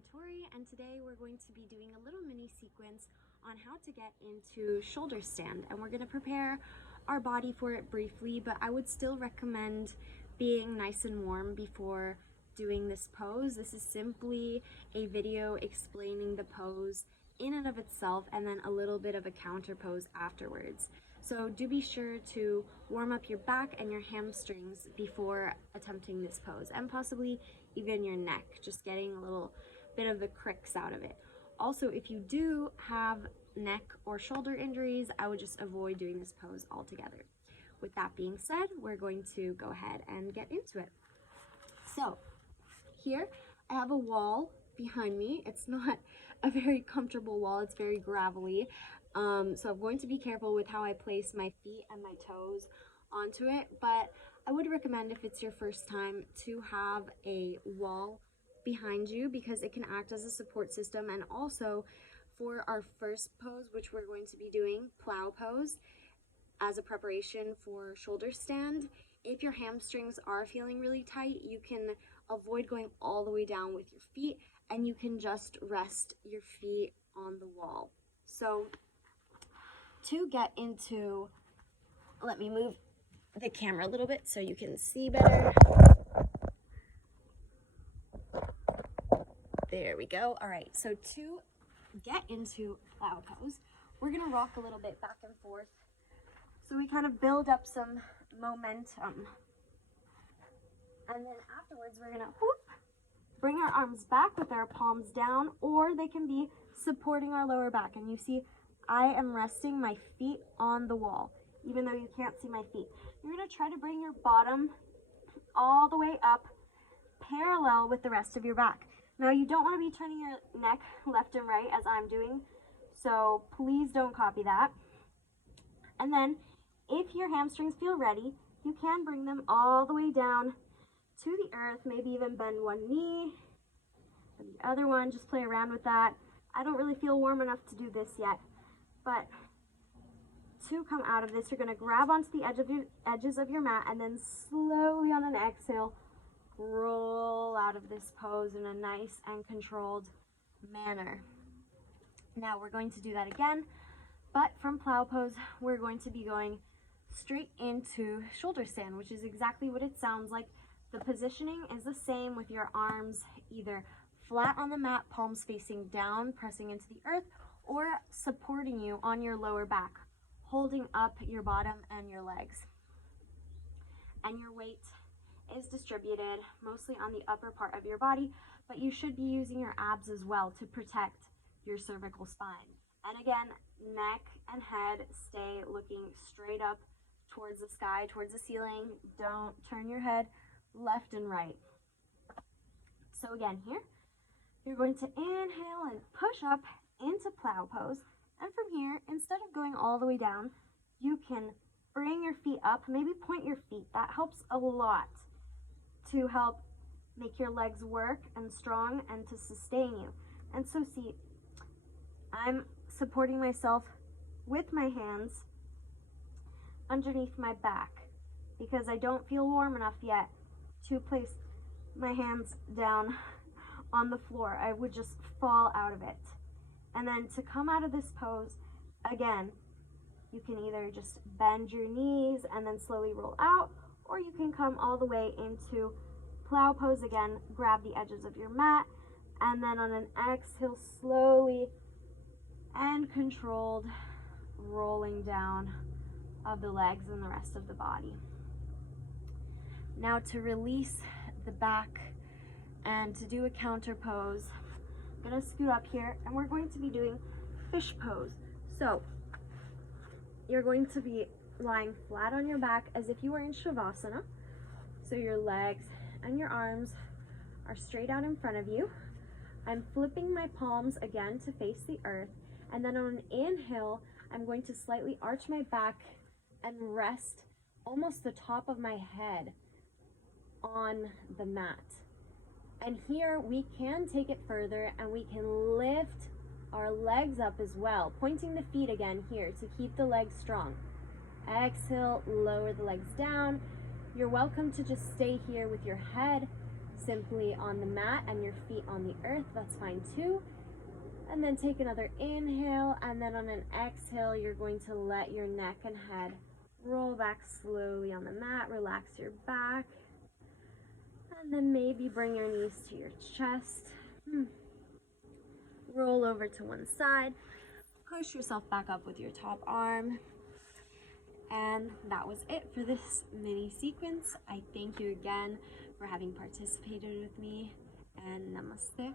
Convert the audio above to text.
I'm Tori, and today we're going to be doing a little mini sequence on how to get into shoulder stand, and we're going to prepare our body for it briefly, but I would still recommend being nice and warm before doing this pose. This is simply a video explaining the pose in and of itself, and then a little bit of a counter pose afterwards. So do be sure to warm up your back and your hamstrings before attempting this pose, and possibly even your neck, just getting a little bit of the cricks out of it. Also, if you do have neck or shoulder injuries, I would just avoid doing this pose altogether. With that being said, we're going to go ahead and get into it. So here I have a wall behind me. It's not a very comfortable wall, it's very gravelly. So I'm going to be careful with how I place my feet and my toes onto it, but I would recommend, if it's your first time, to have a wall behind you because it can act as a support system. And also for our first pose, which we're going to be doing, plow pose, as a preparation for shoulder stand, if your hamstrings are feeling really tight, you can avoid going all the way down with your feet, and you can just rest your feet on the wall. So to get into, let me move the camera a little bit so you can see better. There we go. All right, so to get into plow pose, we're gonna rock a little bit back and forth so we kind of build up some momentum. And then afterwards, we're gonna bring our arms back with our palms down, or they can be supporting our lower back. And you see, I am resting my feet on the wall, even though you can't see my feet. You're gonna try to bring your bottom all the way up, parallel with the rest of your back. Now, you don't wanna be turning your neck left and right as I'm doing, so please don't copy that. And then, if your hamstrings feel ready, you can bring them all the way down to the earth, maybe even bend one knee, and the other one, just play around with that. I don't really feel warm enough to do this yet, but to come out of this, you're gonna grab onto the edges of your mat, and then slowly on an exhale, roll out of this pose in a nice and controlled manner. Now we're going to do that again, but from plow pose, we're going to be going straight into shoulder stand, which is exactly what it sounds like. The positioning is the same, with your arms either flat on the mat, palms facing down, pressing into the earth, or supporting you on your lower back, holding up your bottom and your legs. And your weight is distributed mostly on the upper part of your body, but you should be using your abs as well to protect your cervical spine. And again, neck and head stay looking straight up towards the sky, towards the ceiling. Don't turn your head left and right. So again, here, you're going to inhale and push up into plow pose. And from here, instead of going all the way down, you can bring your feet up, maybe point your feet. That helps a lot to help make your legs work and strong and to sustain you. And so see, I'm supporting myself with my hands underneath my back because I don't feel warm enough yet to place my hands down on the floor. I would just fall out of it. And then to come out of this pose, again, you can either just bend your knees and then slowly roll out, or you can come all the way into plow pose again, grab the edges of your mat, and then on an exhale, slowly and controlled rolling down of the legs and the rest of the body. Now to release the back and to do a counter pose, I'm gonna scoot up here and we're going to be doing fish pose. So you're going to be lying flat on your back as if you were in Shavasana. So your legs and your arms are straight out in front of you. I'm flipping my palms again to face the earth, and then on an inhale, I'm going to slightly arch my back and rest almost the top of my head on the mat. And here we can take it further and we can lift our legs up as well, pointing the feet again here to keep the legs strong. Exhale, lower the legs down. You're welcome to just stay here with your head simply on the mat and your feet on the earth, that's fine too. And then take another inhale, and then on an exhale, you're going to let your neck and head roll back slowly on the mat, relax your back, and then maybe bring your knees to your chest. Roll over to one side, push yourself back up with your top arm. And that was it for this mini sequence. I thank you again for having participated with me, and namaste.